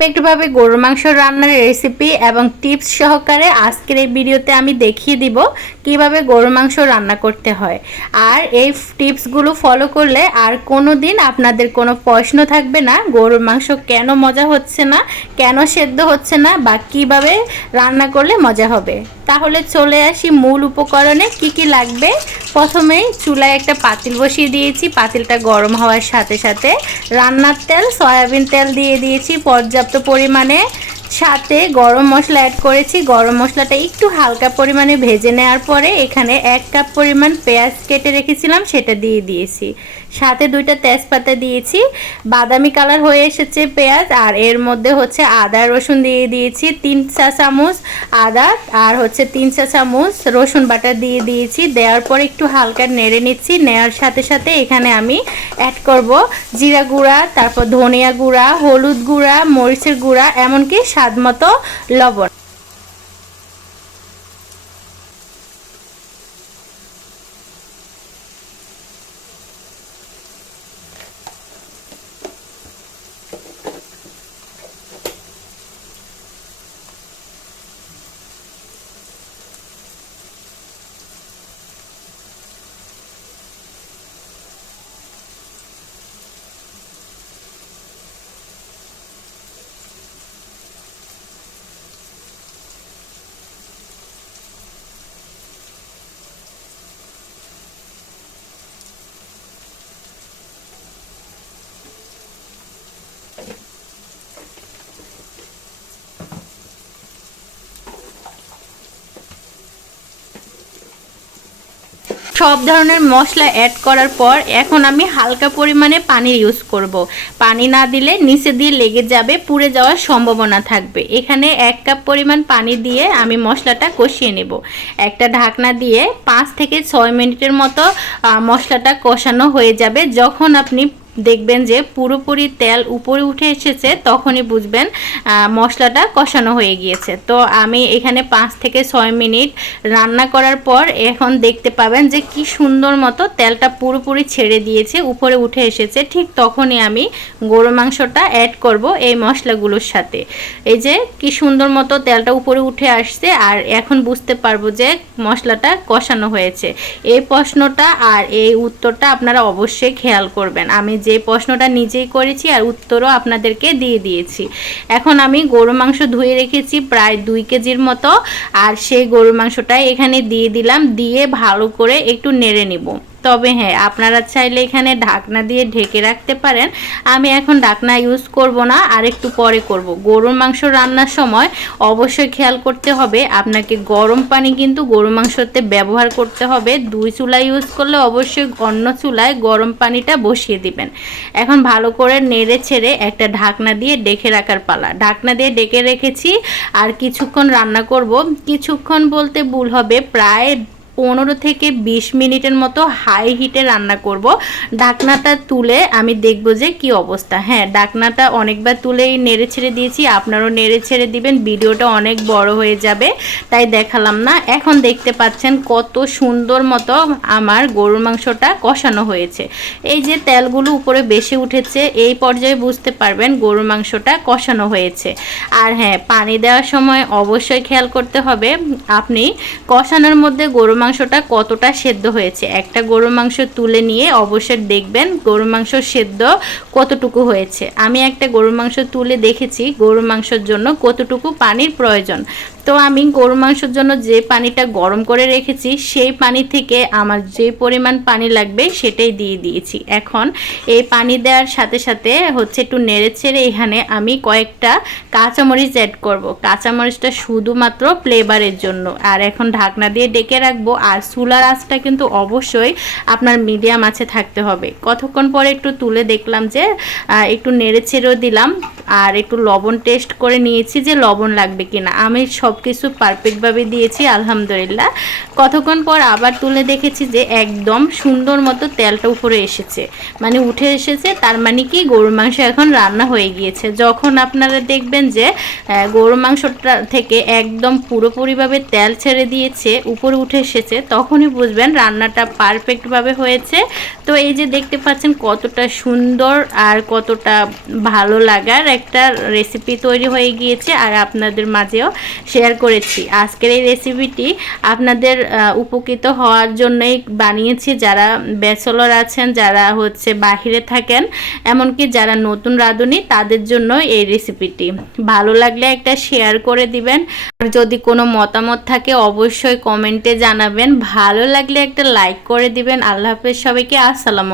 পারফেক্টভাবে গরুর মাংস রান্নার রেসিপি এবং টিপস সহকারে আজকের এই ভিডিওতে আমি দেখিয়ে দিব কীভাবে গরুর মাংস রান্না করতে হয়। আর এই টিপসগুলো ফলো করলে আর কোনো দিন আপনাদের কোনো প্রশ্ন থাকবে না, গরুর মাংস কেন মজা হচ্ছে না, কেন সেদ্ধ হচ্ছে না বা কীভাবে রান্না করলে মজা হবে। তাহলে চলে আসি মূল উপকরণে। কি কি লাগবে? প্রথমেই চুলায় একটা পাতিল বসিয়ে দিয়েছি। পাতিলটা গরম হওয়ার সাথে সাথে রান্নার তেল, সয়াবিন তেল দিয়ে দিয়েছি পর্যাপ্ত পরিমাণে। সাথে গরম মশলা অ্যাড করেছি। গরম মশলাটা একটু হালকা পরিমাণে ভেজে নেওয়ার পরে এখানে এক কাপ পরিমাণ পেঁয়াজ কেটে রেখেছিলাম, সেটা দিয়ে দিয়েছি। সাথে দুইটা তেজপাতা দিয়েছি, বাদামি কালার হয়ে এসেছে পেঁয়াজ, আর এর মধ্যে হচ্ছে আদা, রসুন দিয়ে দিয়েছি তিন চা চামচ আদা, আর হচ্ছে তিন চা চামচ রসুন বাটা দিয়ে দিয়েছি। দেওয়ার পর একটু হালকা নেড়ে নিচ্ছি, নেওয়ার সাথে সাথে এখানে আমি অ্যাড করব জিরা গুঁড়া, তারপর ধনিয়া গুঁড়া, হলুদ গুঁড়া, মরিচের গুঁড়া, এমনকি স্বাদ মতো লবণ। সব ধরনের মশলা অ্যাড করার পর এখন আমি হালকা পরিমাণে পানি ইউজ করব। পানি না দিলে নিচে দিয়ে লেগে যাবে, পুড়ে যাওয়ার সম্ভাবনা থাকবে। এখানে এক কাপ পরিমাণ পানি দিয়ে আমি মশলাটা কষিয়ে নেব। একটা ঢাকনা দিয়ে পাঁচ থেকে ছয় মিনিটের মতো মশলাটা কষানো হয়ে যাবে। যখন আপনি দেখবেন যে পুরোপুরি তেল উপরে উঠে এসেছে, তখনই বুঝবেন মশলাটা কষানো হয়ে গিয়েছে। তো আমি এখানে পাঁচ থেকে ছয় মিনিট রান্না করার পর এখন দেখতে পাবেন যে কি সুন্দর মতো তেলটা পুরোপুরি ছেড়ে দিয়েছে, উপরে উঠে এসেছে। ঠিক তখনই আমি গরু মাংসটা অ্যাড করব এই মশলাগুলোর সাথে। এই যে কি সুন্দর মতো তেলটা উপরে উঠে আসছে, আর এখন বুঝতে পারব যে মশলাটা কষানো হয়েছে। এই প্রশ্নটা আর এই উত্তরটা আপনারা অবশ্যই খেয়াল করবেন। আমি যে প্রশ্নটা নিজেই করেছি আর উত্তরও আপনাদেরকে দিয়ে দিয়েছি। এখন আমি গরু মাংস ধুয়ে রেখেছি প্রায় দুই কেজির মতো, আর সেই গরু মাংসটাই এখানে দিয়ে দিলাম, দিয়ে ভালো করে একটু নেড়ে নিব। তবে হ্যাঁ আপনারা চাইলে এখানে ঢাকনা দিয়ে ঢেকে রাখতে পারেন। আমি এখন ঢাকনা ইউজ করব না, আর একটু পরে করব। গরুর মাংস রান্নার সময় অবশ্যই খেয়াল করতে হবে, আপনাকে গরম পানি কিন্তু গরু মাংসতে ব্যবহার করতে হবে। দুই চুলা ইউজ করলে অবশ্যই অন্য চুলায় গরম পানিটা বসিয়ে দিবেন। এখন ভালো করে নেড়ে ছেড়ে একটা ঢাকনা দিয়ে ডেকে রাখার পালা। ঢাকনা দিয়ে ডেকে রেখেছি, আর কিছুক্ষণ রান্না করব। কিছুক্ষণ বলতে ভুল হবে, প্রায় পনেরো থেকে বিশ মিনিটের মতো হাই হিটে রান্না করব। ডাকনাটা তুলে আমি দেখব যে কি অবস্থা। হ্যাঁ ডাকনাটা অনেকবার তুলেই নেড়ে ছেড়ে দিয়েছি, আপনারও নেড়ে ছেড়ে দিবেন, ভিডিওটা অনেক বড় হয়ে যাবে, তাই দেখালাম না। এখন দেখতে পাচ্ছেন কত সুন্দর মতো আমার গরুর মাংসটা কষানো হয়েছে। এই যে তেলগুলো উপরে বেশি উঠেছে, এই পর্যায়ে বুঝতে পারবেন গরুর মাংসটা কষানো হয়েছে। আর হ্যাঁ পানি দেওয়ার সময় অবশ্যই খেয়াল করতে হবে, আপনি কষানোর মধ্যে গরু মাংস মাংসটা কতটা সেদ্ধ হয়েছে? একটা গরুর মাংস তুলে নিয়ে অবশ্যই দেখবেন গরুর মাংস সেদ্ধ কতটুকু হয়েছে। আমি একটা গরুর মাংস তুলে দেখেছি, গরুর মাংসের জন্য কতটুকু পানির প্রয়োজন। তো আমি গরু মাংসের জন্য যে পানিটা গরম করে রেখেছি, সেই পানি থেকে আমার যে পরিমাণ পানি লাগবে সেটাই দিয়ে দিয়েছি। এখন এই পানি দেওয়ার সাথে সাথে হচ্ছে একটু নেড়ে ছেড়ে এখানে আমি কয়েকটা কাঁচামরিচ অ্যাড করব। কাঁচামরিচটা শুধুমাত্র ফ্লেভারের জন্য। আর এখন ঢাকনা দিয়ে ডেকে রাখব। আর চুলার আঁচটা কিন্তু অবশ্যই আপনার মিডিয়াম আছে থাকতে হবে। কতক্ষণ পরে একটু তুলে দেখলাম যে একটু নেড়ে ছেড়েও দিলাম। আর একটু লবণ টেস্ট করে নিয়েছি যে লবণ লাগবে কিনা। আমি সব কিছু পারফেক্টভাবে দিয়েছি, আলহামদুলিল্লাহ। কতক্ষণ পর আবার তুলে দেখেছি যে একদম সুন্দর মতো তেলটা উপরে এসেছে। মানে উঠে এসেছে, তার মানে কি গরুর মাংস এখন রান্না হয়ে গিয়েছে। যখন আপনারা দেখবেন যে গরুর মাংসটা থেকে একদম পুরোপুরিভাবে তেল ছেড়ে দিয়েছে, উপরে উঠে এসেছে, তখনই বুঝবেন রান্নাটা পারফেক্টভাবে হয়েছে। তো এই যে দেখতে পাচ্ছেন কতটা সুন্দর আর কতটা ভালো লাগার একটা রেসিপি তৈরি হয়ে গিয়েছে। আর আপনাদের মাঝেও শেয়ার করেছি। আজকের এই রেসিপিটি আপনাদের উপকৃত হওয়ার জন্যই বানিয়েছি। যারা ব্যাচেলর আছেন, যারা হচ্ছে বাহিরে থাকেন, এমনকি যারা নতুন রাঁধুনি, তাদের জন্য এই রেসিপিটি ভালো লাগলে একটা শেয়ার করে দিবেন। আর যদি কোনো মতামত থাকে, অবশ্যই কমেন্টে জানাবেন। ভালো লাগলে একটা লাইক করে দিবেন। আল্লাহ হাফেজ সবাইকে। আসসালাম